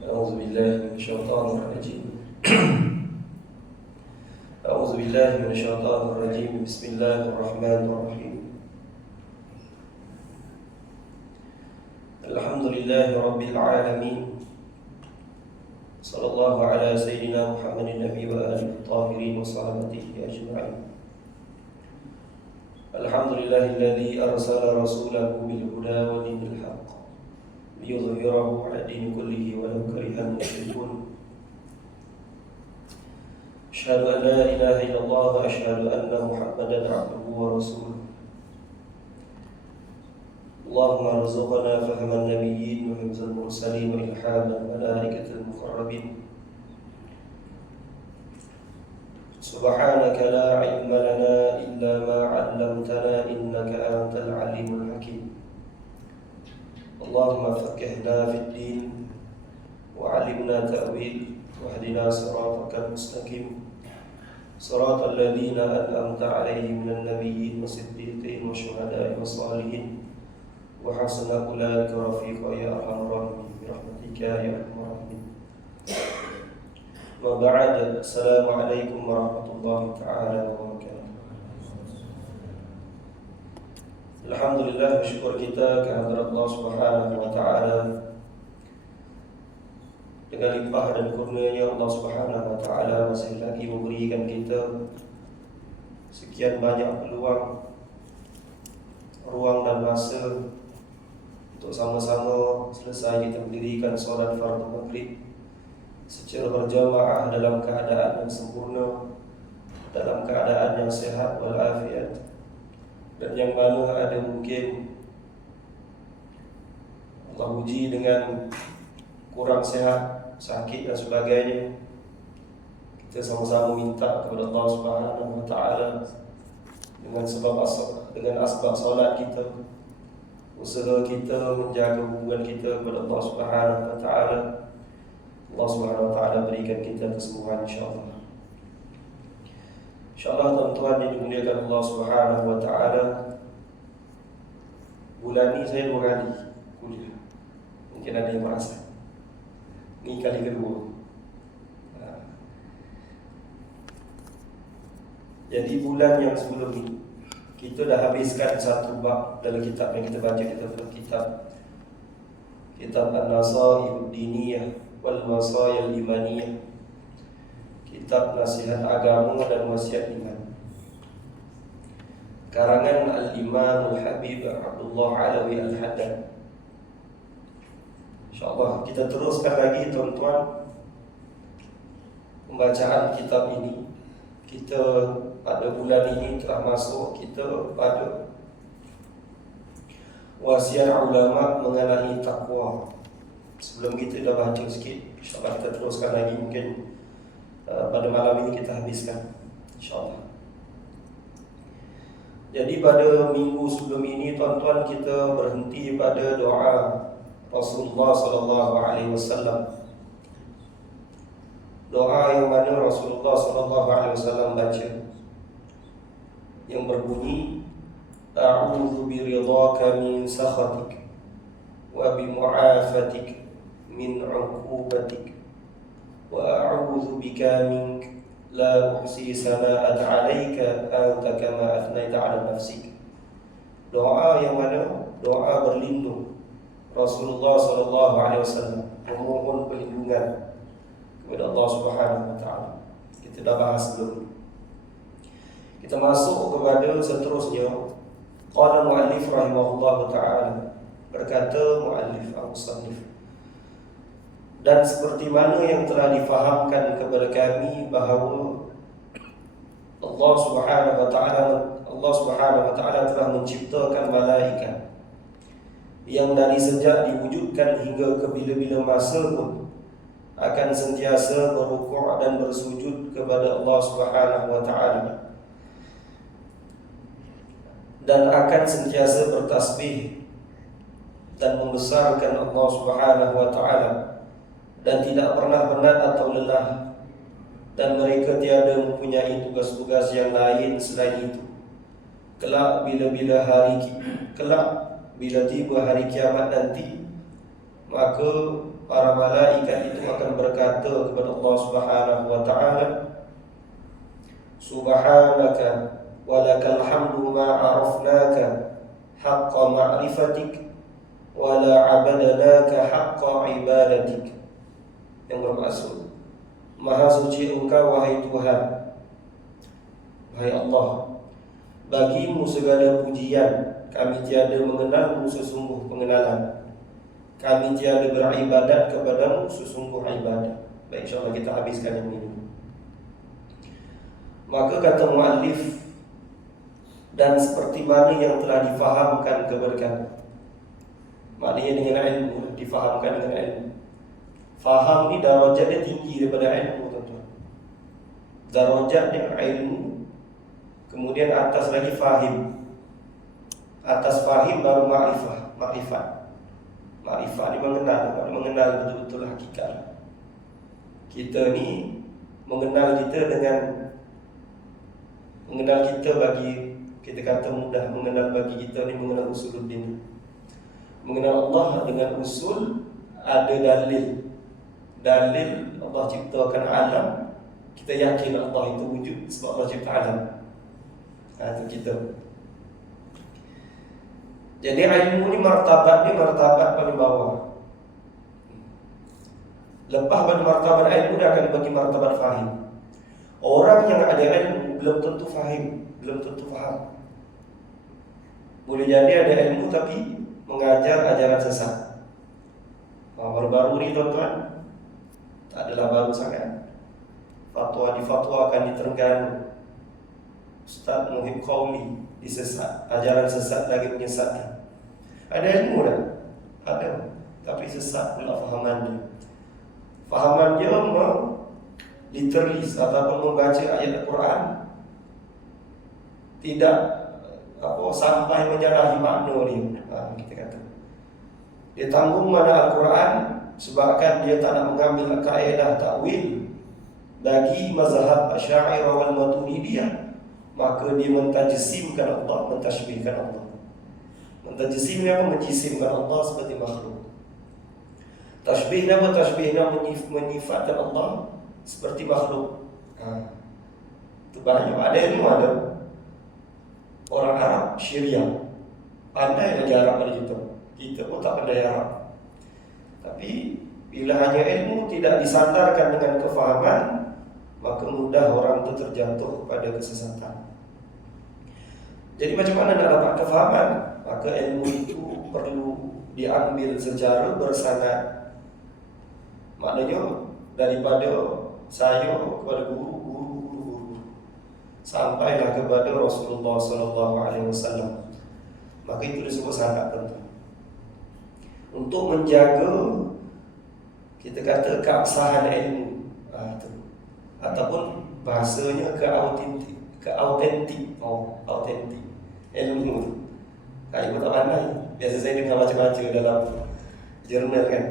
أعوذ بالله من الشيطان الرجيم أعوذ بالله من الشيطان الرجيم بسم الله الرحمن الرحيم الحمد لله رب العالمين صلى الله على سيدنا محمد النبي وآله الطاهرين وصحبه أجمعين الحمد لله الذي أرسل رسوله بالهدى ودين الحق ليظهره على الدين كله ولو كره المشركون أشهد أن لا إله إلا الله وأشهد أن محمدا عبده ورسوله اللهم ارزقنا فهم النبيين وحفظ المرسلين وإلحام الملائكة المقربين سبحانك لا علم لنا إلا ما علمتنا إنك أنت العليم الحكيم اللهم فقهنا في الدين وعلمنا تأويل واهدنا صراطك المستقيم صراط الذين أنعمت عليهم من النبيين والصديقين والشهداء والصالحين وحسن أولئك رفيقا يا أرحم الراحمين برحمتك يا أرحم الراحمين وبعد السلام عليكم ورحمة الله تعالى وبركاته. Alhamdulillah, bersyukur kita kehadirat Allah Subhanahu wa taala. Dengan limpah dan kurnia-Nya Allah Subhanahu wa taala masih lagi memberikan kita sekian banyak peluang, ruang dan masa untuk sama-sama selesai kita mendirikan solat fardu maghrib secara berjamaah dalam keadaan yang sempurna, dalam keadaan yang sehat walafiat. Dan yang mana ada mungkin Allah uji dengan kurang sehat, sakit dan sebagainya, kita sama-sama minta kepada Allah Subhanahu wa taala dengan asbab solat kita, usaha kita menjaga hubungan kita kepada Allah Subhanahu wa taala. Allah Subhanahu wa taala berikan kita kesembuhan insya-Allah. InsyaAllah tuan-tuan yang dimuliakan Allah Subhanahu wa ta'ala, bulan ni saya 2 kali kuliah. Mungkin ada yang merasa ni kali kedua. Jadi bulan yang sebelum ni kita dah habiskan satu bab dalam kitab yang kita baca. Kita kitab An-Nasaihud Diniyah wal Wasayil Imaniyah, kitab nasihat agama dan wasiat iman, karangan Al-Imam Al-Habib Abdullah Alawi Al-Haddad. InsyaAllah kita teruskan lagi tuan-tuan pembacaan kitab ini. Kita pada bulan ini telah masuk kita pada wasiat ulama mengenai takwa. Sebelum kita dah baca sikit, InsyaAllah kita teruskan lagi. Mungkin pada malam ini kita habiskan insyaAllah. Jadi pada minggu sebelum ini tuan-tuan kita berhenti pada doa Rasulullah SAW. Doa yang mana Rasulullah SAW baca, yang berbunyi A'udzu biridhaka min sakhatik wa bimu'afatik min 'uqubatik wa a'udzu bika mink la uhsi sana'at 'alaika anta kama athnaita 'ala nafsik. Doa yang mana doa berlindung Rasulullah SAW memohon perlindungan kepada Allah Subhanahu wa taala. Kita dah bahas dulu. Kita masuk kepada seterusnya. Qala muallif rahimahullah taala, berkata muallif al-musannif, dan seperti mana yang telah difahamkan kepada kami bahawa Allah Subhanahu wa taala telah menciptakan malaikat yang dari sejak diwujudkan hingga ke bila-bila masa pun akan sentiasa berrukuk dan bersujud kepada Allah Subhanahu wa taala, dan akan sentiasa bertasbih dan membesarkan Allah Subhanahu wa taala, dan tidak pernah penat atau lelah, dan mereka tiada mempunyai tugas-tugas yang lain selain itu. Kelak bila tiba hari kiamat nanti, maka para malaikat itu akan berkata kepada Allah Subhanahu wa taala, Subhanaka wa lakal hamdu ma arafnaka haqqa ma'rifatik wa la abadnaka haqqa ibadatik. Yang bermaksud, Maha suci Engkau wahai Tuhan, wahai Allah, bagimu segala pujian, kami tiada mengenalmu sesungguh pengenalan, kami tiada beribadat kepadamu sesungguh ibadat. Baik, insyaAllah kita habiskan yang ini. Maka kata muallif, dan seperti mana yang telah difahamkan kepada kami, maknanya dengan ilmu, difahamkan dengan ilmu. Faham ni darajat dia tinggi daripada ilmu, tuan-tuan. Darajat dia ilmu, kemudian atas lagi fahim, atas fahim baru ma'rifah. Ma'rifah ni mengenal betul-betul hakikat. Kita ni mengenal kita dengan mengenal kita bagi, kita kata mudah, mengenal bagi kita ni mengenal usuluddin. Mengenal Allah dengan usul, ada dalil Allah ciptakan alam, kita yakin Allah itu wujud sebab Allah cipta alam. Itu kita. Jadi ilmu ni martabat paling bawah. Lepas pada martabat ilmu, dia akan bagi martabat fahim. Orang yang ada ilmu belum tentu fahim, belum tentu faham. Boleh jadi ada ilmu tapi mengajar ajaran sesat. Baru-baru ni tuan-tuan, tak adalah baru sangat, fatwa difatwakan di Terengganu, Ustaz Muhib Qawli disesat, ajaran sesat lagi menyesatkan. Ada ilmu dah, ada, tapi sesat pula fahaman dia. Fahaman dia literally ataupun membaca ayat Al-Quran tidak sampai menyalahi makna dia. Kita kata dia tanggung mana Al-Quran sebabkan dia tak nak mengambil kaedah takwil bagi mazhab Asy'ariyah wal Maturidiyah, maka dia mentajsimkan Allah, mentashbihkan Allah. Mentajsimnya menjisimkan Allah seperti makhluk. Tashbihnya menyifatkan Allah seperti makhluk. Itu banyak. Ada ilmu, ada orang Arab Syria pandai lagi Arab dari kita. Kita pun tak pandai Arab. Tapi bila hanya ilmu tidak disandarkan dengan kefahaman, maka mudah orang itu terjatuh kepada kesesatan. Jadi macam mana nak dapat kefahaman? Maka ilmu itu perlu diambil secara bersanad. Maknanya daripada saya kepada guru, sampailah kepada Rasulullah SAW. Maka itu disebut sanad, tentu. Untuk menjaga, kita kata, keabsahan ilmu, ataupun bahasanya autentik ilmu tu. Ibu tak pandai. Biasa saya dengar baca-baca dalam jurnal kan,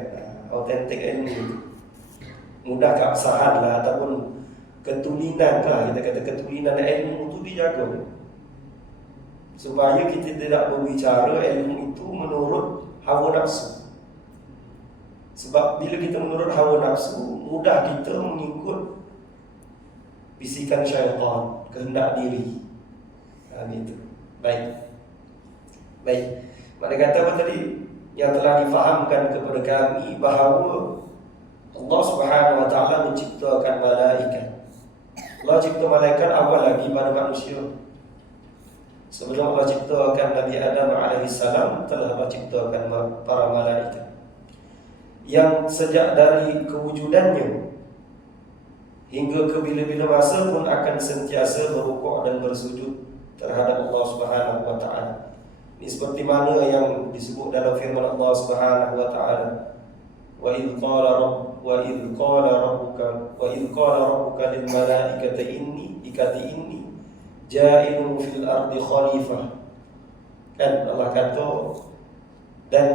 autentik ilmu tu. Mudah keabsahan lah, ataupun ketulinan lah, kita kata ketulinan ilmu tu dijaga, supaya kita tidak berbicara ilmu itu menurut hawa nafsu. Sebab bila kita menurut hawa nafsu, mudah kita mengikut bisikan syaitan, kehendak diri. Gitu. Baik. Mana kata apa tadi? Yang telah difahamkan kepada kami bahawa Allah Subhanahu wa taala menciptakan malaikat. Allah cipta malaikat awal lagi pada manusia. Sebelum Allah ciptakan Nabi Adam alaihissalam, telah Allah ciptakan para malaikat yang sejak dari kewujudannya hingga ke bila-bila masa pun akan sentiasa berrukuk dan bersujud terhadap Allah Subhanahu wa taala. Ini seperti mana yang disebut dalam firman Allah Subhanahu wa taala, wa idh qala rabbuka lil malaikati inni ja'ilun fil ardi khalifah. Kan Allah kata, dan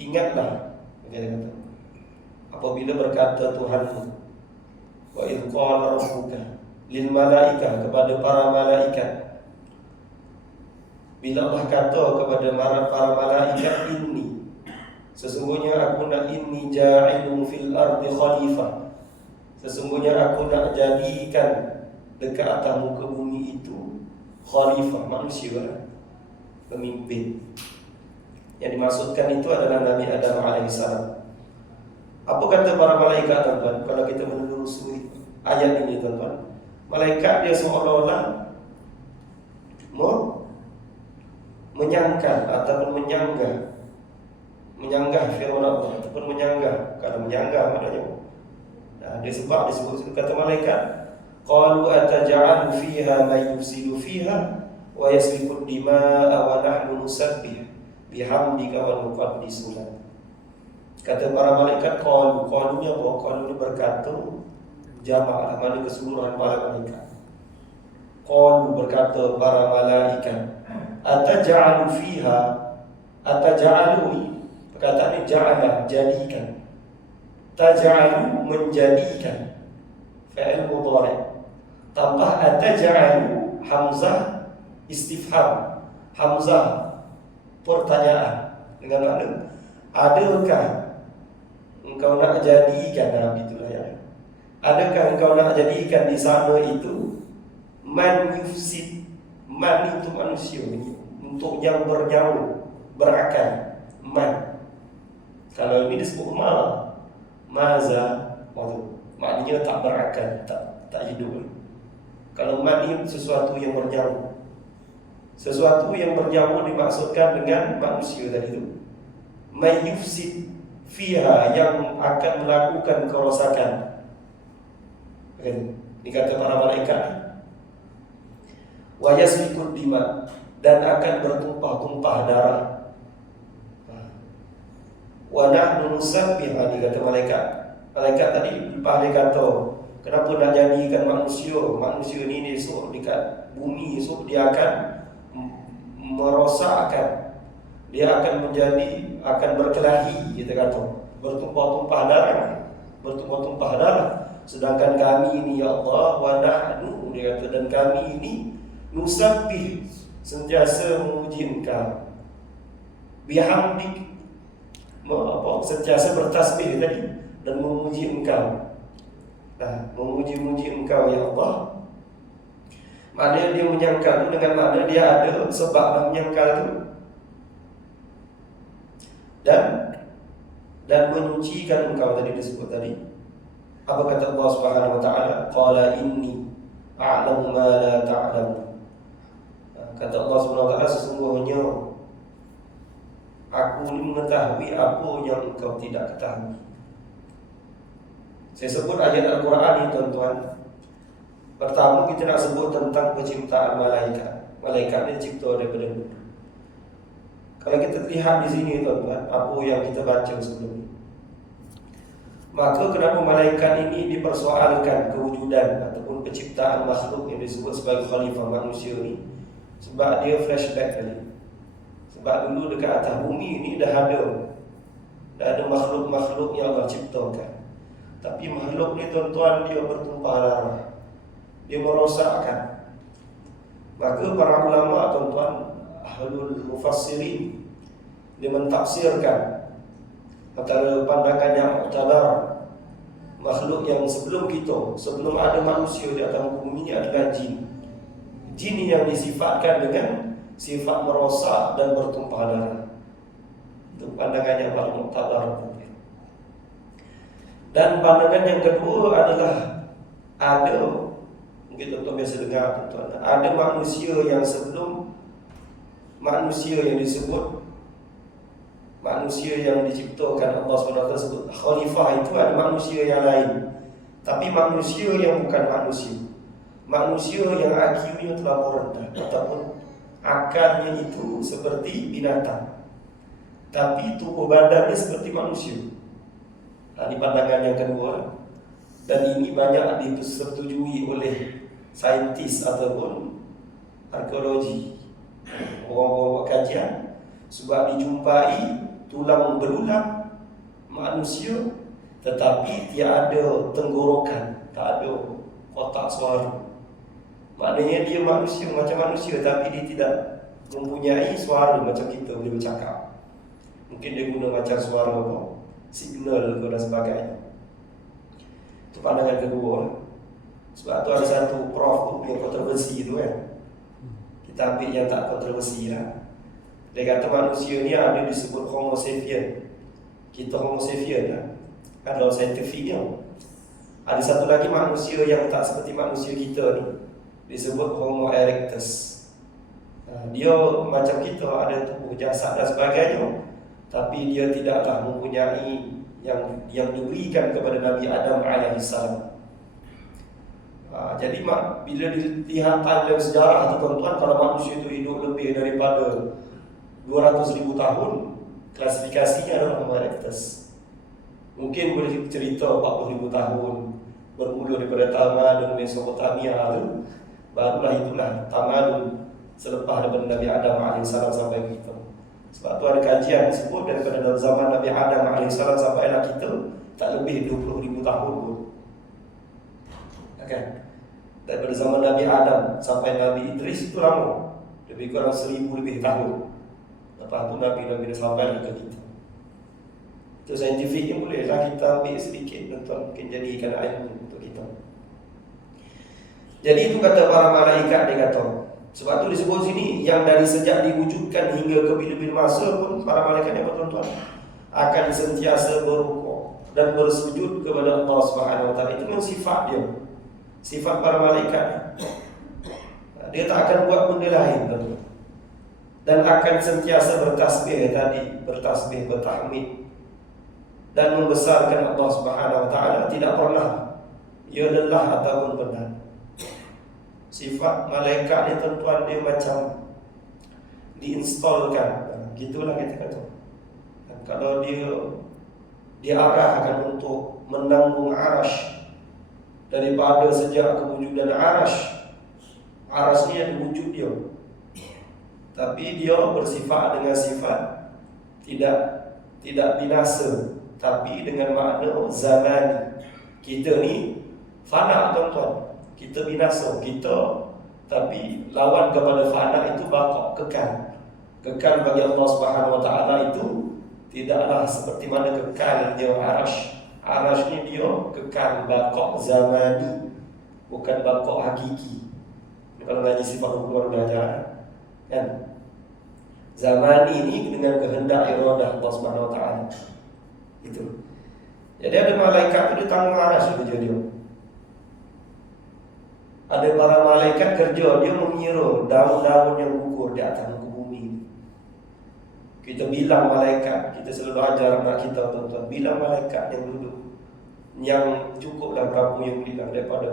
ingatlah, dia kata, apabila berkata Tuhanmu, wa idh qala rabbuka lil malaikah, kepada para malaikat. Bila Allah kata kepada para malaikat, inni, Sesungguhnya aku nak inni ja'ilun fil ardi khalifah. Sesungguhnya aku nak jadikan dekat atas muka bumi itu khalifah, manusia, pemimpin. Yang dimaksudkan itu adalah Nabi Adam alaihissalam. Apa kata para malaikat, tuan-tuan? Kalau kita menelusuri ayat ini, tuan-tuan, malaikat dia seolah-olah menyangkal ataupun menyanggah firman Allah ataupun menyanggah. Kalau menyanggah maknanya, dia disebut kata malaikat, qalu ataj'alu fiha man yufsidu fiha wa yasfiku dima'a wa nahnu nusabbih bihamdika wa nuqaddisu lak. Kata para malaikat, qalunya apa? Qalu ni berkata jamak, mana keseluruhan para malaikat. Qalu berkata para malaikat, ataj'alu fiha, ataj'alu, perkataan ini ja'ala, jadikan, taj'alu, menjadikan, fa'il mudhari', tambah ataj'alu hamzah istifham, hamzah pertanyaan, dengan makna adakah engkau nak jadikan, itulah ya, adakah engkau nak jadikan di sana itu man yufsid, man itu manusia ini, untuk yang bernyawa, berakal, man. Kalau ini disebut maza, maknanya tak berakal, tak hidup. Kalau man ini sesuatu yang bernyawa, sesuatu yang bernyawa dimaksudkan dengan manusia tadi itu. Man yufsid fiha, yang akan melakukan kerosakan. Ini kata para malaikat. Wa yasfiku dima, dan akan bertumpah-tumpah darah. Wa nahnu nusabbih, kata malaikat. Malaikat tadi lepas dia kata, kenapa nak jadikan manusia ni esok dekat bumi, esok dia akan merosakkan, dia akan berkelahi, kita kata, bertumpah-tumpah darah. Sedangkan kami ini, ya Allah, wa nahnu, dia kata, dan kami ini nusabbih, sentiasa memuji Engkau, bihamdik, sentiasa bertasbih tadi, dan memuji Engkau. Memuji Engkau, ya Allah. Maknanya dia menyangkal itu dengan makna dia ada sebab menyangkal itu, dan menyucikan Engkau tadi disebut tadi. Apa kata Allah Subhanahu wa taala? Qala inni a'lamu ma la ta'lamu. Kata Allah Subhanahu wa taala, sesungguhnya aku ini mengetahui apa yang engkau tidak ketahui. Saya sebut ayat Al-Quran ini, tuan-tuan. Pertama kita nak sebut tentang penciptaan malaikat. Malaikat ini dicipta daripada nur. Kalau kita lihat di sini, tuan-tuan, apa yang kita baca sebelum ini, maka kenapa malaikat ini dipersoalkan kewujudan ataupun penciptaan makhluk yang disebut sebagai khalifah manusia ini? Sebab dia flashback tadi. Sebab dulu dekat atas bumi ini dah ada makhluk-makhluk yang Allah ciptakan. Tapi makhluk ni, tuan-tuan, dia bertumpah darah, dia merosakkan. Maka para ulama, tuan-tuan, ahlul mufassirin, dia mentafsirkan antara pandangan yang mu'tabar, makhluk yang sebelum ada manusia di atas bumi ini adalah jin. Jin yang disifatkan dengan sifat merosak dan bertumpah darah. Itu pandangan yang paling mu'tabar. Dan pandangan yang kedua adalah mungkin tuan-tuan biasa dengar, tuan-tuan, ada manusia yang sebelum manusia yang disebut manusia yang diciptakan Allah SWT sebut khalifah, itu ada manusia yang lain, tapi manusia yang bukan manusia yang IQ-nya terlalu rendah ataupun akalnya itu seperti binatang, tapi tubuh badannya seperti manusia. Ini pandangan yang kedua, dan ini banyak disetujui oleh saintis ataupun arkeologi, orang-orang buat kajian, sebab dijumpai tulang belulang manusia tetapi tiada tenggorokan, tak ada kotak suara. Maknanya dia manusia macam manusia, tapi dia tidak mempunyai suara macam kita boleh bercakap. Mungkin dia guna macam suara apa, signal ke dan sebagainya. Itu pandangan kedua. Sebab tu ada satu prof tu yang kontroversi tu kan. Kita ambil yang tak kontroversi lah. Dia kata manusia ni ada disebut homo sapien. Kita homo sapien lah, ada saintifiknya. Ada satu lagi manusia yang tak seperti manusia kita ni, disebut homo erectus. Dia macam kita, ada tubuh, jasad dan sebagainya, tapi dia tidaklah mempunyai yang diberikan kepada Nabi Adam alaihissalam. Jadi bila dilihat dalam sejarah tu tuan-tuan, kalau manusia itu hidup lebih daripada 200,000 tahun, klasifikasinya adalah homo erectus. Mungkin boleh cerita 40,000 tahun, bermula daripada tamadun Mesopotamia tu, barulah itulah tamadun selepas daripada Nabi Adam alaihissalam sampai kita. Sebab tu ada kajian disebut daripada zaman Nabi Adam alaihissalam sampailah kita, tak lebih 20,000 tahun pun. Okay. Daripada zaman Nabi Adam sampai Nabi Idris itu lama, lebih kurang 1,000 lebih tahun. Lepas tu Nabi dah sampai ke kita. Itu saintifiknya bolehlah kita ambil sedikit, tuan-tuan, mungkin jadikan ilmu untuk kita. Jadi itu kata para malaikat, dia kata. Sebab tu disebut sini, yang dari sejak diwujudkan hingga ke bila-bila masa pun para malaikat ni, tuan-tuan, akan sentiasa berrukuk dan bersujud kepada Allah Subhanahu Wa Taala. Itu memang sifat dia, sifat para malaikat. Dia tak akan buat benda lain, tuan-tuan, dan akan sentiasa bertasbih tadi, bertasbih, bertahmid dan membesarkan Allah Subhanahu Wa Taala. Tidak pernah ia lelah ataupun penat. Sifat malaikat ni, tuan-tuan, dia macam diinstalkan. Gitulah kita kata. Kalau dia diarahkan untuk menanggung arash, daripada sejak kewujudan arash ni ada wujud dia, tapi dia bersifat dengan sifat tidak binasa, tapi dengan makna zamani. Kita ni fana, tuan-tuan. Kita binasa, kita, tapi lawan kepada fana itu baqa, kekal. Kekal bagi Allah Subhanahu Wa Taala itu tidaklah seperti mana kekalnya arash. Arash ni dia kekal, baqa zamani, bukan baqa hakiki. Kalau ngaji sifat hukum belajar kan, zamani ini dengan kehendak iradah Allah Subhanahu Wa Taala. Itu. Jadi ada malaikat itu dia tanggung arash kerja dia. Ada para malaikat kerja dia mengira daun-daun yang gugur di atas muka bumi. Kita bilang malaikat, kita selalu ajar anak kita, tuan-tuan, bilang malaikat yang duduk, yang cukuplah berapa yang bilang daripada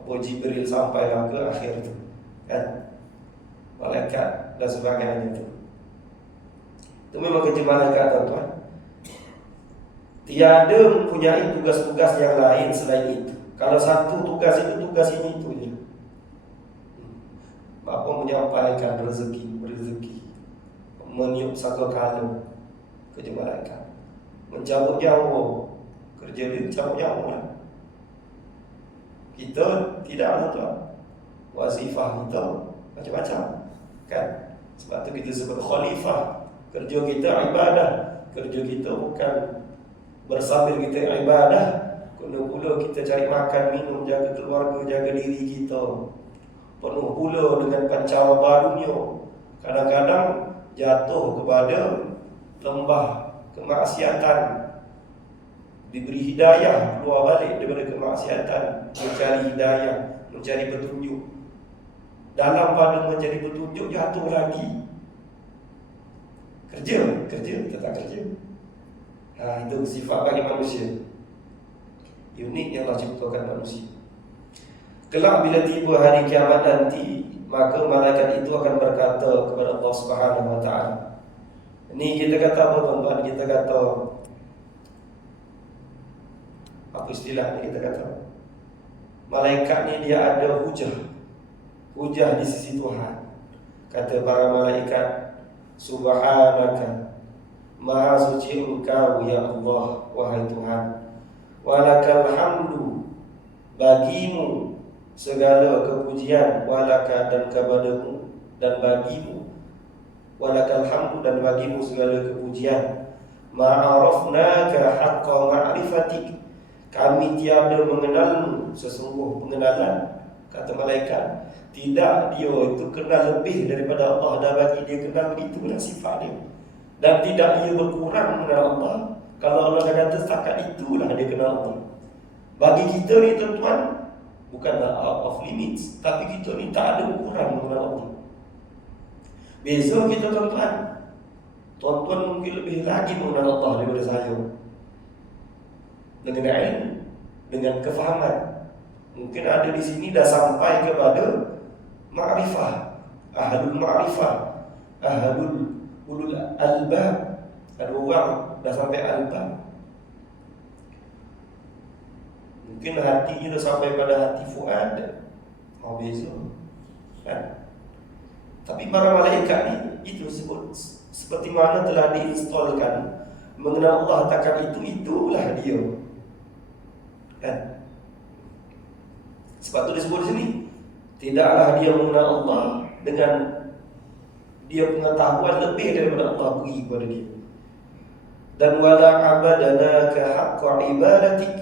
apa Jibril sampailah ke akhir tu, kan? Malaikat dan sebagainya itu. Itu memang kerja malaikat, tuan-tuan. Tiada mempunyai tugas-tugas yang lain selain itu. Kalau satu tugas itu, tugas ini itu je. Bapa menyampaikan rezeki, meniup saka kala, kerja malaikat. Mencabut nyawa, kerja dia cabut nyawa lah. Kita tidak, tuan. Wazifah kita macam-macam, kan? Sebab tu kita sebut khalifah. Kerja kita ibadah. Kerja kita bukan bersambil kita ibadah, kena pula kita cari makan, minum, jaga keluarga, jaga diri kita. Penuh pula dengan pancaroba dunia. Kadang-kadang jatuh kepada lembah kemaksiatan, diberi hidayah, keluar balik daripada kemaksiatan, mencari hidayah, mencari petunjuk. Dalam pada mencari petunjuk, jatuh lagi. Kerja, tetap kerja. Itu sifat bagi manusia. Unik yang Allah ciptakan manusia. Kelak bila tiba hari kiamat nanti, maka malaikat itu akan berkata kepada Allah Subhanahu Wa Taala. Ini kita kata apa, tuan-tuan? Kita kata apa istilahnya? Kita kata malaikat ni dia ada hujah di sisi Tuhan. Kata para malaikat, Subhanaka, Maha suci Engkau ya Allah, wahai Tuhan. Walakal hamdu, bagimu segala kepujian, walaka dan kepadamu, dan bagimu, walakal hamdu dan bagimu segala kepujian, ma'arafnaka haqqa ma'rifatik, kami tiada mengenalmu sesungguh pengenalan. Kata malaikat, tidak, dia itu kenal lebih daripada Allah, dah bagi dia kenal begitulah sifat dia. Dan tidak ia berkurang mengenal Allah. Kalau Allah dah kata setakat itulah dia kenal Allah. Bagi kita ni tuan-tuan, bukanlah out of limits, tapi kita ni tak ada ukuran mengenal Allah. Beza kita tuan-tuan. Tuan-tuan mungkin lebih lagi mengenal Allah daripada saya. Dengan ilmu, dengan kefahaman. Mungkin ada di sini dah sampai kepada ma'rifah, ahlul ma'rifah, ahlul ulul albab. Ada orang dah sampai albab. Mungkin hatinya dah sampai pada hati fuad. Beza kan? Tapi para malaikat ni, itu sebut seperti mana telah diinstalkan mengenal Allah takkan itulah dia kan? Sebab tu disebut di sini, tidaklah dia mengenal Allah dengan dia pengetahuan lebih daripada Allah beri kepada dia. Dan wala abadanaka haqqa ibadatik,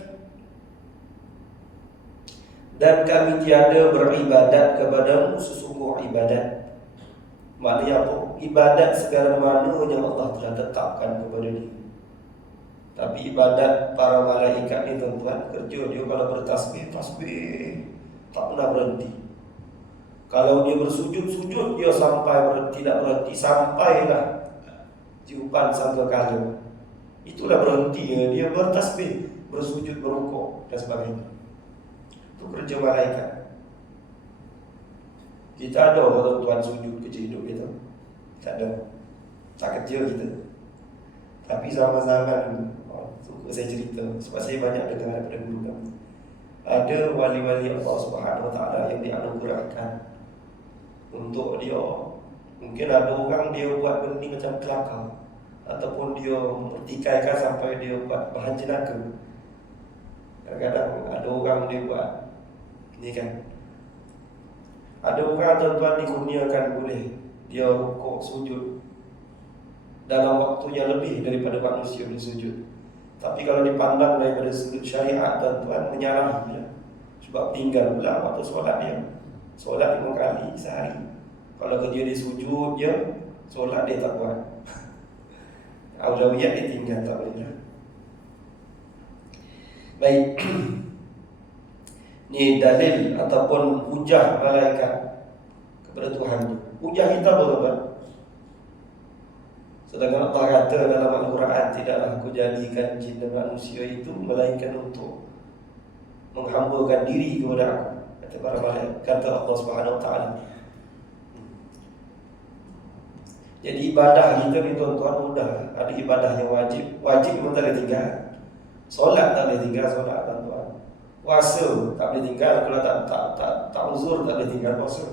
dan kami tiada beribadat kepadamu sesungguh ibadat. Maknanya apa? Ibadat segala mana yang Allah telah tetapkan kepada dia. Tapi ibadat para malaikat ni tuan-tuan, kerja dia kalau bertasbih, tasbih tak pernah berhenti. Kalau dia bersujud, dia sampai tidak berhenti, sampailah tiupan sangkakala. Itulah berhentinya dia bertasbih, bersujud, berrukuk dan sebagainya. Itu kerja malaikat. Kita ada orang tuan sujud kerja hidup kita? Tak ada. Tak kerja kita. Tapi zaman-zaman dulu, saya cerita sebab saya banyak dengar daripada guru kami. Ada wali-wali Allah Subhanahu Wa Taala yang dianugerahkan untuk dia. Mungkin ada orang dia buat benda macam kelakar, ataupun dia mertikaikan sampai dia buat bahan jenaka. Kadang-kadang ada orang dia buat ni kan. Ada orang tuan-tuan dikurniakan boleh dia rukuk sujud dalam waktunya lebih daripada manusia dia sujud. Tapi kalau dipandang daripada sudut syariat tuan-tuan, menyalahi lah. Sebab tinggal pula waktu solat dia. Solat 5 kali sehari. Kalau kerja dia sujud je, solat dia tak buat. Aulawiyat dia tinggal, tak boleh lah. Baik. Ni dalil ataupun hujah malaikat kepada Tuhan. Hujah kita apa tuan-tuan? Sedangkan Allah kata dalam Al-Quran, tidaklah aku jadikan jin dan manusia itu melainkan untuk menghambakan diri kepada aku, kata para malaikat, kata Allah Subhanahu Wa Taala. Jadi ibadah kita ni tuan-tuan mudah. Ada ibadah yang wajib memang tak boleh tinggal. Solat tak boleh tinggal solat tuan-tuan. Puasa tak boleh tinggal, kalau tak uzur tak boleh tinggal puasa.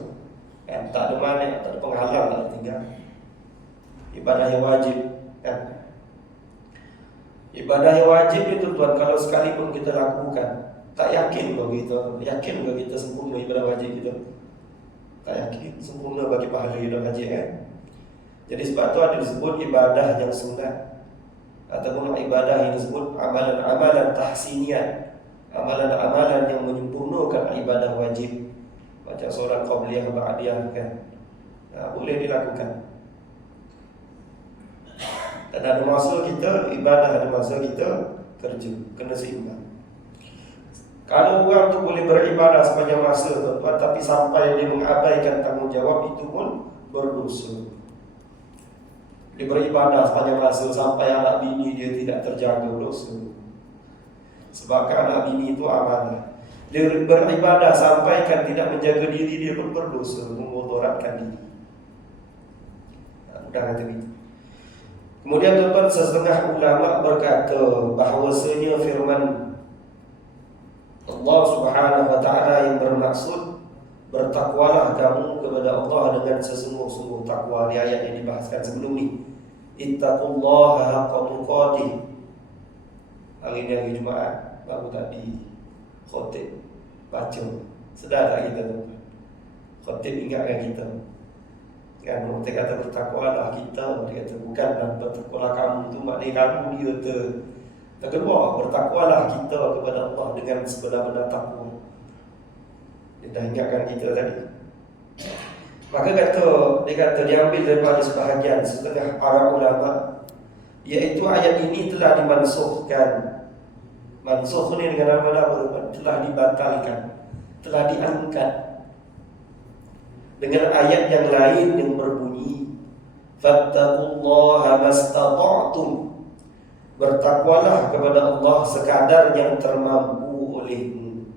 Kan tak ada mani, tak ada penghalang tak boleh tinggal. Ibadah yang wajib kan. Ibadah yang wajib itu tuan, kalau sekalipun kita lakukan, tak yakin bahawa kita sempurna ibadah wajib kita. Tak yakin sempurna bagi pahala ibadah wajib kan. Jadi sebab tu ada disebut ibadah yang sunat, ataupun ibadah yang disebut amalan-amalan tahsiniyat, amalan-amalan yang menyempurnakan ibadah wajib. Macam solat qabliyah, ba'diyah kan, boleh dilakukan. Dan ada masa kita ibadah, ada masa kita kerja, kena seimbang. Kalau orang tu boleh beribadah sepanjang masa tuan-tuan, tapi sampai dia mengabaikan tanggungjawab, itu pun berdosa. Dia beribadah sepanjang masa sampai anak bini dia tidak terjaga, dosa. Sebab anak bini itu amanah. Dia beribadah sampai kan tidak menjaga diri, dia pun berdosa, memudaratkan diri. Mudah kata begitu. Kemudian tuan-tuan, setengah ulama berkata bahawasanya firman Allah Subhanahu Wa Taala yang bermaksud bertakwalah kamu kepada Allah dengan sesungguh-sungguh takwa. Di ayat yang dibahaskan sebelum ni, ittaqullaha haqqa tuqatih. Hari ni hari Jumaat, baru tadi khotib baca. Sedar tak kita tuan-tuan? Khotib ingatkan kita Kan orang kata bertakwalah kita, dia kata bukanlah bertakwalah kamu tu maknanya kamu dia terkeluar. Bertakwalah kita kepada Allah dengan sebenar-benar takwa. Dia dah ingatkan kita tadi. Maka dia kata diambil daripada sebahagian setengah para ulama, iaitu ayat ini telah dimansuhkan. Mansuh ni dengan apa? Telah dibatalkan, telah diangkat dengan ayat yang lain yang berbunyi fattaqullaha mastata'tum, bertakwalah kepada Allah sekadar yang termampu olehmu.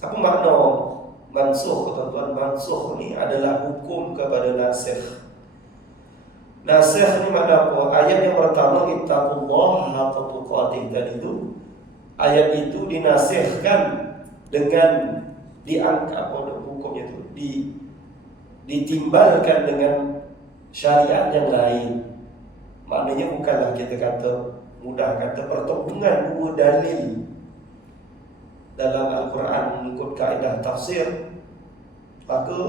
Apa makna mansuh, tuan-tuan? Mansuh ni adalah hukum kepada nasikh. Nasikh ni makna apa? Ayat yang pertama ittaqullaha haqqa tuqatih tadi itu, ayat itu dinasihkan dengan diangkat hukumnya itu ditimbalkan dengan syariat yang lain. Maknanya bukanlah kita kata mudah kata pertemuan dua dalil dalam Al-Quran mengikut kaedah tafsir, maka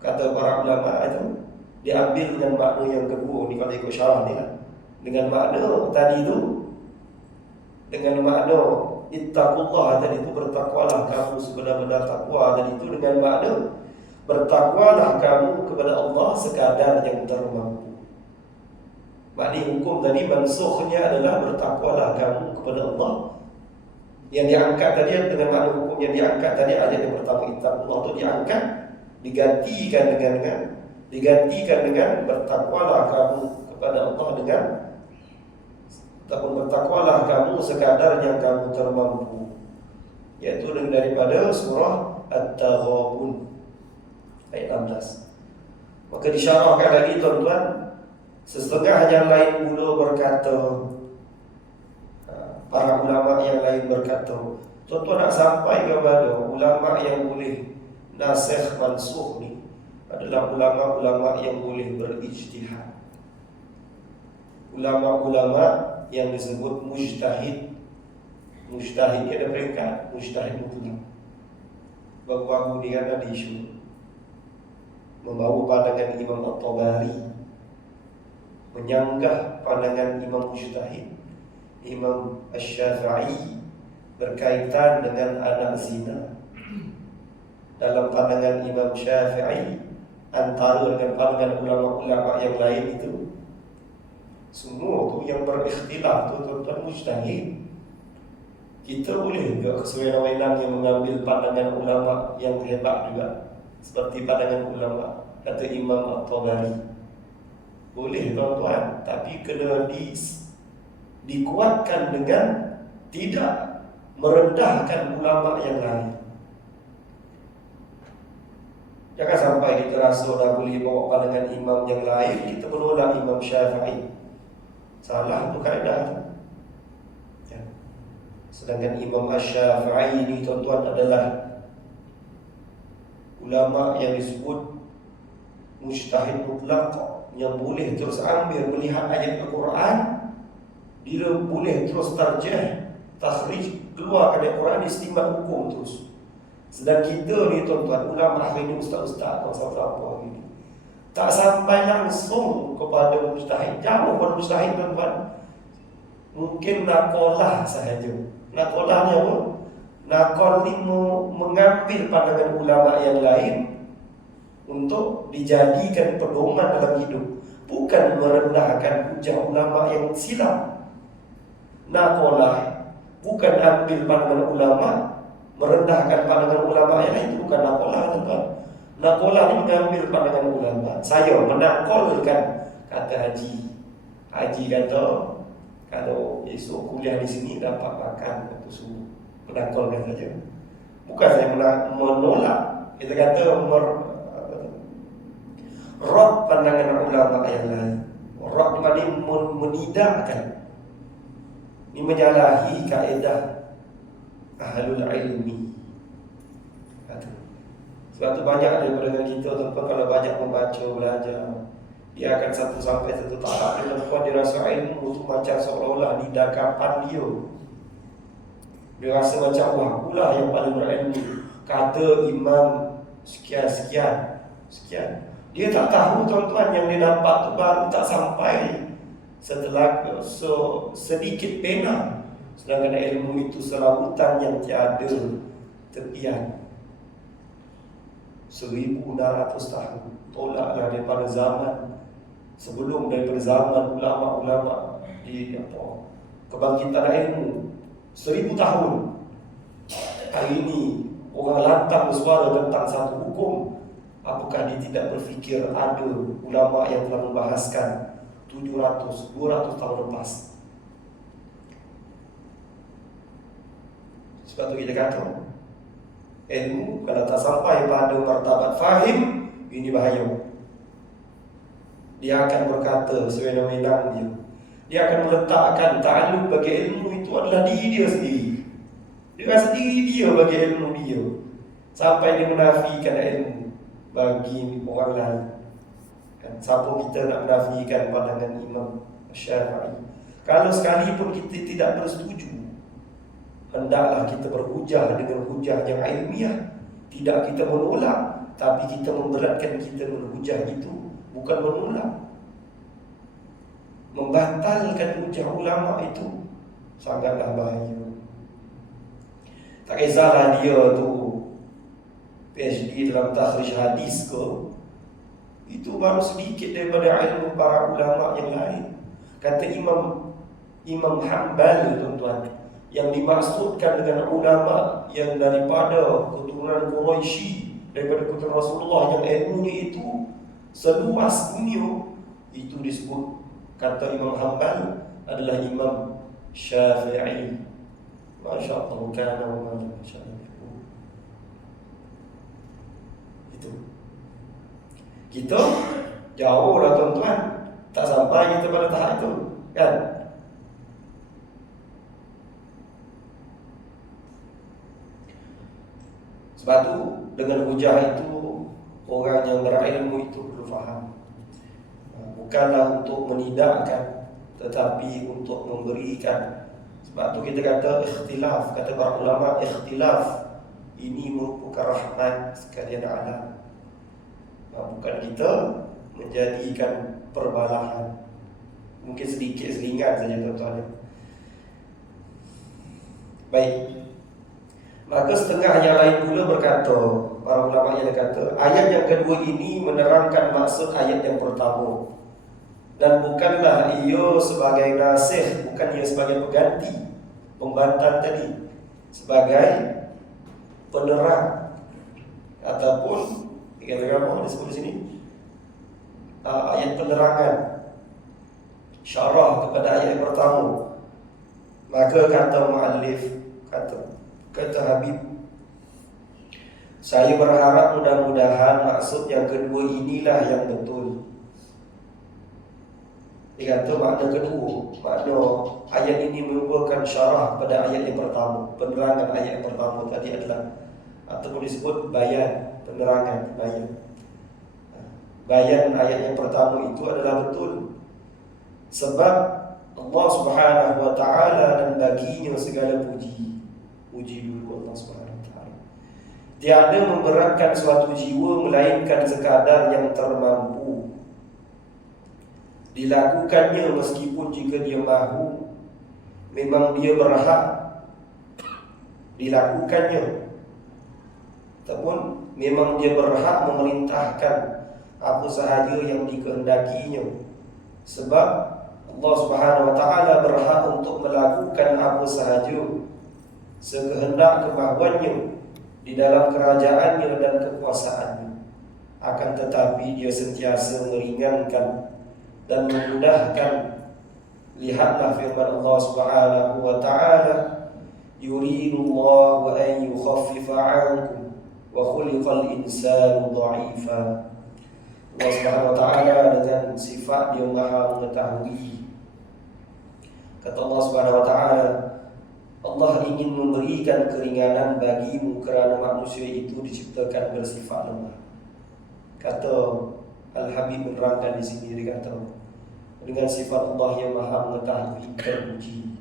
kata para ulama itu diambil dengan makna yang kedua ni kalau ikut syarah ni lah. Dengan makna tadi itu, dengan makna ittaqullah tadi itu, bertakwalah kamu sebenar-benar takwa tadi itu, dengan makna bertakwalah kamu kepada Allah sekadar yang termampu. Maknanya hukum tadi mansukhnya adalah bertakwalah kamu kepada Allah. Yang diangkat tadi dengan makna hukum yang diangkat tadi, ayat yang pertama ittaqullah itu diangkat, digantikan dengan bertakwalah kamu kepada Allah dengan ataupun bertakwalah kamu sekadar yang kamu termampu, iaitu daripada surah At-Taghabun ayat 16. Maka disyarahkan lagi tuan-tuan, setengah yang lain pula berkata, para ulama yang lain berkata, tuan-tuan nak sampai kepada ulama yang boleh nasikh mansuh ni adalah ulama-ulama yang boleh berijtihad, ulama-ulama yang disebut mujtahid. Mujtahid ni ada peringkat, mujtahid mutlak. Baru-baru ni kan ada isu membawa pandangan Imam At-Tabari, menyanggah pandangan Imam Mujtahid Imam Asy-Syafi'i berkaitan dengan anak zina. Dalam pandangan Imam Syafi'i antara dengan pandangan ulama-ulama yang lain itu, semua tu yang berikhtilaf tu tuan-tuan mujtahid. Kita boleh ke kesewenang-wenang yang mengambil pandangan ulama yang hebat juga, seperti pandangan ulama kata Imam At-Tabari? Boleh tuan-tuan, tapi kena dikuatkan dengan tidak merendahkan ulama yang lain. Jangan sampai kita rasa dah boleh bawa pandangan imam yang lain, kita menolak Imam Syafi'i. Salah tu kaedah. Ya. Sedangkan Imam Asy-Syafi'i ini tuan-tuan adalah ulama yang disebut mujtahid mutlaq, yang boleh terus ambil melihat ayat Al-Quran, dia boleh terus tarjih, takhrij, keluarkan ayat Al-Quran, istimbat hukum terus. Sedang kita ni tuan-tuan, ulama hari ni ustaz-ustaz apa ni, tak sampai langsung kepada mujtahid, jauh pada mujtahid tuan-tuan. Mungkin naqalah sahaja. Naqalah ni apa? Naqal ni mengambil pandangan ulama yang lain untuk dijadikan pedoman dalam hidup, bukan merendahkan hujah ulama yang silap. Naqalah bukan ambil pandangan ulama, merendahkan pandangan ulama yang lain, itu bukan naqalah tuan-tuan. Naqalah ni mengambil pandangan ulama. Saya menakolkan kata Haji kata kalau esok kuliah di sini dapat makan waktu subuh, menakolkan saja. Bukan saya menolak. Kita kata rad pandangan ulama yang lain. Rad maknanya menidakkan. Ini menyalahi kaedah ahlul ilmi. Sebab tu banyak daripada kita tuan-tuan, kalau banyak membaca, belajar, dia akan sampai satu tahap tuan-tuan, dia rasa ilmu tu macam seolah-olah didakapan dia. Dia rasa macam wah, akulah yang paling berilmu. Kata imam sekian-sekian, Sekian. Dia tak tahu tuan-tuan, yang dia dapat tu baru tak sampai setelah sedikit pena. Sedangkan ilmu itu selautan yang tiada tepian. 1,600 tahun. Tolaklah daripada zaman sebelum, daripada zaman ulama-ulama di kebangkitan ilmu 1,000 tahun. Hari ini orang lantang bersuara tentang satu hukum. Apakah dia tidak berfikir ada ulama yang telah membahaskan 700, 200 tahun lepas? Sebab tu kita kata ilmu kalau tak sampai pada martabat fahim, ini bahaya. Dia akan berkata sewenang-wenang dia. Dia akan meletakkan ta'alluq bagi ilmu itu adalah diri dia sendiri. Dia rasa diri dia bagi ilmu dia, sampai dia menafikan ilmu bagi orang lain. Kan, siapa kita nak menafikan pandangan Imam Syafi'i? Kalau sekalipun kita tidak bersetuju, hendaklah kita berhujah dengan hujah yang ilmiah. Tidak kita menolak, tapi kita memberatkan kita menhujah itu, bukan menolak. Membatalkan hujah ulama itu sangatlah bahaya. Tak kisahlah dia tu PhD dalam takhrij hadis ke, itu baru sedikit daripada ilmu para ulama yang lain. Kata Imam Hanbal, tuan-tuan, yang dimaksudkan dengan ulama yang daripada keturunan Quraisy, daripada keturunan Rasulullah, yang ilmunya itu seluas dunia, itu disebut, kata Imam Hanbal, adalah Imam Syafi'i. Masya Allah, kana wa ma itu. Kita jauh lah tuan-tuan, tak sampai kita pada tahap itu, kan? Sebab tu dengan hujah itu, orang yang berilmu itu perlu faham. Bukanlah untuk menidakkan, tetapi untuk memberikan. Sebab tu kita kata ikhtilaf, kata para ulama, ikhtilaf ini merupakan rahmat sekalian alam. Bukan kita menjadikan perbalahan. Mungkin sedikit selingan saja tuan-tuan. Baik. Maka setengah yang lain pula berkata, para ulama yang kata, ayat yang kedua ini menerangkan maksud ayat yang pertama. Dan bukanlah ia sebagai nasih, bukan ia sebagai pengganti, pembantah tadi, sebagai penerang ataupun dikatakan apa disebut di sini, ayat penerangan, syarah kepada ayat yang pertama. Maka kata muallif, kata Habib, saya berharap mudah-mudahan maksud yang kedua inilah yang betul. Dia kata makna kedua, makna ayat ini merupakan syarah pada ayat yang pertama. Penerangan ayat yang pertama tadi adalah, ataupun disebut bayan, penerangan, bayan. Bayan ayat yang pertama itu adalah betul. Sebab Allah Subhanahu wa ta'ala dan baginya segala puji. Puji dulu Allah Subhanahu wa ta'ala. Tiada memberatkan suatu jiwa melainkan sekadar yang termampu dilakukannya, meskipun jika dia mahu, memang dia berhak dilakukannya, ataupun memang dia berhak memerintahkan apa sahaja yang dikehendakinya. Sebab Allah Subhanahu wa ta'ala berhak untuk melakukan apa sahaja sekehendak kemahuannya di dalam kerajaannya dan kekuasaannya. Akan tetapi dia sentiasa meringankan dan memudahkan. Lihatlah firman Allah Subhanahu wa ta'ala, yuridullahu an yukhaffifa 'ankum wa khuliqal insanu dha'ifa. Allah Subhanahu wa ta'ala dengan sifat dia maha mengetahui, kata Allah Subhanahu wa ta'ala, Allah ingin memberikan keringanan bagimu kerana manusia itu diciptakan bersifat lemah. Kata Al-Habib menerangkan di sini, dia kata dengan sifat Allah yang maha mengetahui, terpuji.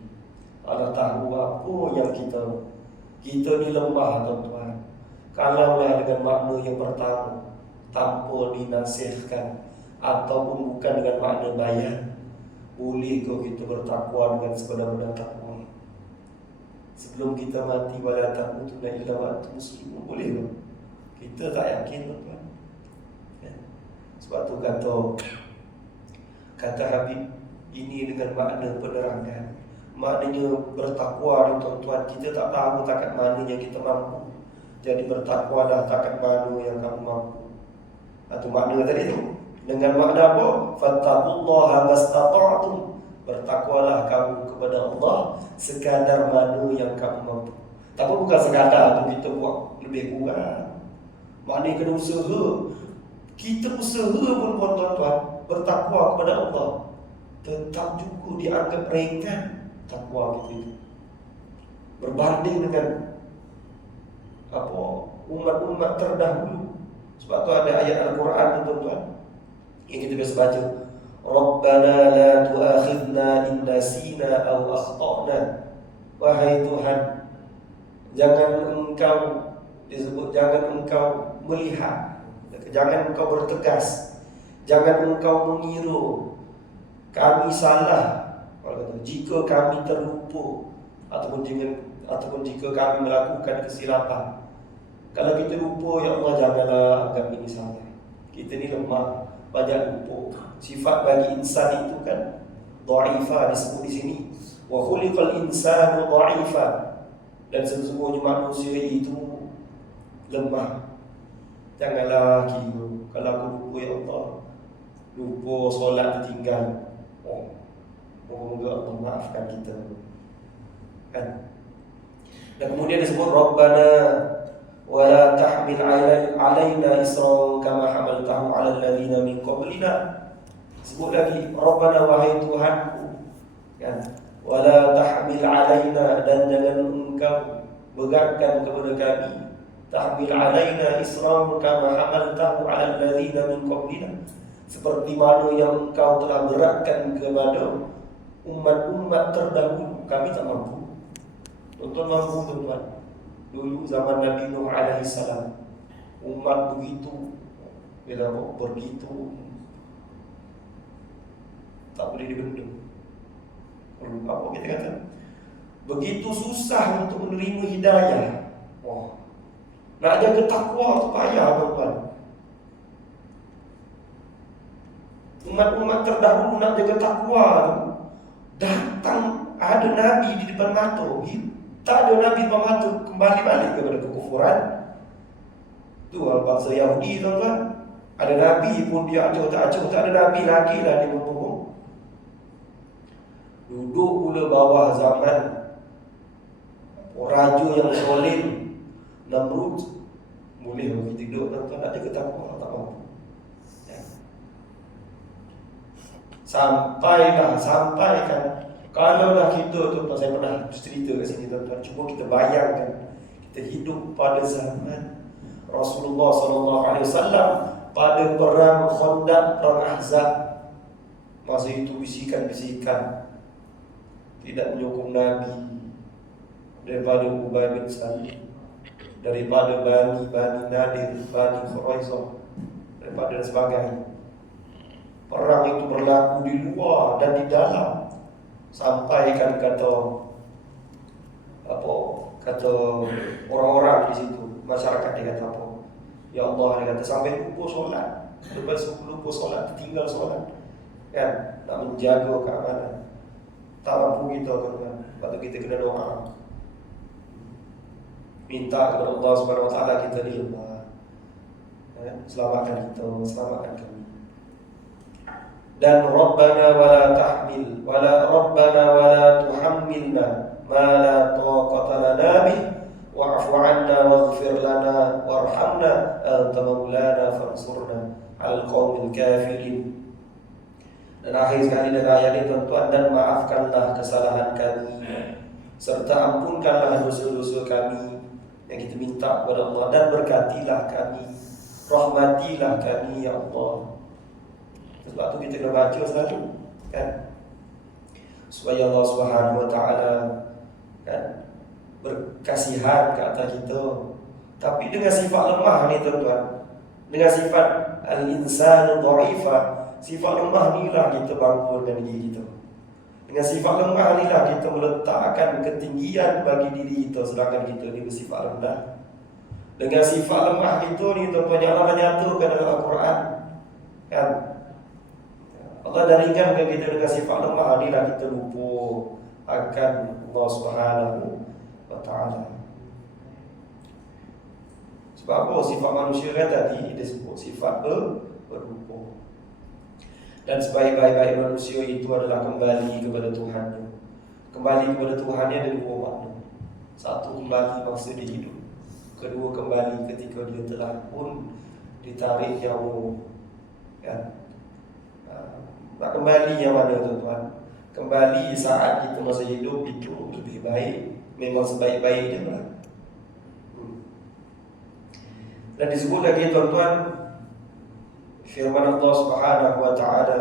Allah tahu apa yang kita ni lemah tuan-tuan. Kalaulah dengan makna yang pertama, tanpa dinasihkan ataupun bukan dengan makna bayar. Boleh kau kita bertakwa dengan sebenar-benar takwa? Sebelum kita mati, wala tamutunna illa wa antum muslimun, boleh ke? Kita tak yakin, tuan-tuan. Sebab tu kata Habib ini dengan makna penerangan. Maknanya bertakwa ni tuan-tuan, kita tak tahu takat mana yang kita mampu. Jadi bertakwalah takat mana yang kamu mampu. Itu makna tadi tu. Dengan makna apa? Fattaqullaha mastata'tum. Bertakwalah kamu kepada Allah sekadar mana yang kamu mampu. Tapi bukan sekadar tu kita buat lebih kurang. Maknanya kena usaha. Kita usaha pun tuan-tuan bertakwa kepada Allah, tetap juga dianggap ringan takwa kita itu. Berbanding dengan umat-umat terdahulu. Sebab tu ada ayat Al-Quran tu tuan-tuan yang kita biasa baca, Rabbana la tu'akhidna in nasina aw akhtana. Wahai Tuhan, jangan engkau disebut, jangan engkau melihat, jangan engkau bertegas, jangan engkau mengira kami salah jika kami terlupa ataupun jika kami melakukan kesilapan. Kalau kita lupa, ya Allah, janganlah anggap ini salah. Kita ni lemah, banyak lupa. Sifat bagi insan itu kan dha'ifa disebut di sini. Wa khuliqal insanu dha'ifa. Dan sesungguhnya manusia itu lemah. Janganlah kira kalau aku lupa, ya Allah, lupa solat tertinggal, moga-moga Allah maafkan kita kan. Dan kemudian disebut Rabbana wa la tahmil alaina isran kama hamaltahu ala alladhina min qablina. Sebut lagi Rabbana, wahai Tuhanku kan, wa la tahmil alaina, dan jangan engkau beratkan kepada kami, tahmil alaina isran kama hamaltahu ala alladhina min qablina, seperti mana yang engkau telah beratkan kepada umat-umat terdahulu. Kami tak mampu. Tuan-tuan mampu tuan-tuan. Dulu zaman Nabi Nuh alaihi salam, umat begitu tak boleh dibendung. Apa kita kata? Begitu susah untuk menerima hidayah. Nak jaga takwa tu payah tuan-tuan. Umat-umat terdahulu nak jaga takwa tu, datang ada Nabi di depan mata, tak ada Nabi di depan mata, kembali balik kepada kekufuran. Tu bangsa Yahudi tuan-tuan. Ada Nabi pun dia acuh tak ada Nabi lagi lah dia berbohong. Duduk pula bawah zaman raja yang zalim, Namrud. Boleh kita duduk tuan-tuan nak jaga takwa, tak mampu. Sampai kan, kalaulah kita tuan-tuan, saya pernah cerita kat sini tuan-tuan, cuba kita bayangkan kita hidup pada zaman Rasulullah SAW pada perang Khandaq, perang Ahzab. Masa itu bisikan-bisikan tidak menyokong Nabi daripada Ubay bin Salul, daripada Bani Nadir, Bani Quraizah, daripada dan sebagainya. Perang itu berlaku di luar dan di dalam. Sampai kan kata orang-orang di situ, masyarakat dia kata apa? Ya Allah, dia kata sampai lupa solat. Lepas lupa solat, tinggal solat kan, nak menjaga keamanan. Tak mampu kita kan. Lepas tu kita kena doa, minta kepada Allah Subhanahu Wa Taala, kita ni lemah, selamatkan kita, selamatkan kami. Dan Rabbana wala tahmil Rabbana wala tuhammilna ma la taqata lana bih wa'fu 'anna waghfir lana warhamna anta maulana fansurna 'alal qaumil kafirin. Dan akhir sekali dari ayat ini tuan-tuan, dan maafkanlah kesalahan kami serta ampunkanlah dosa-dosa kami yang kita minta kepada Allah, dan berkatilah kami, rahmatilah kami ya Allah. Sebab tu kita kena baca selalu kan, supaya Allah Subhanahu Wa Taala kan berkasihan ke atas kita. Tapi dengan sifat lemah ni tuan-tuan, Dengan sifat al-insanu dha'ifa, sifat lemah inilah kita bangunkan diri kita. Dengan sifat lemah inilah kita meletakkan ketinggian bagi diri kita, sedangkan kita ni bersifat rendah. Dengan sifat lemah itu ni tuan-tuan yang Allah nyatakan dalam Al-Quran, kan? Allah dah ringankan kita dengan sifat lemah inilah kita lupa akan Allah Subhanahu wa ta'ala. Sebab apa? Sifat manusia kan tadi disebut sifat berrupa. Dan sebaik-baik manusia itu adalah kembali kepada Tuhannya. Kembali kepada Tuhannya ada dua makna. Satu, kembali masa dia hidup. Kedua, kembali ketika dia telah pun ditarik nyawa, kan? Nak kembali yang mana tuan-tuan? Kembali saat kita masa hidup itu lebih baik. Memang sebaik-baik dia lah. Dan disebut lagi tuan-tuan, firman Allah Subhanahu wa ta'ala,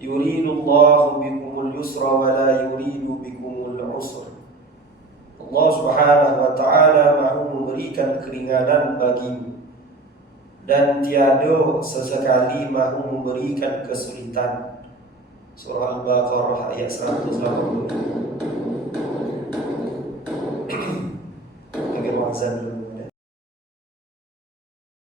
yuridullahu bikumul yusra wa la yuridu bikumul usra. Allah Subhanahu wa ta'ala mahu memberikan keringanan bagimu, dan tiada sesekali mahu memberikan kesulitan. Surah Al-Baqarah ayat 180. Agak wazan dulu.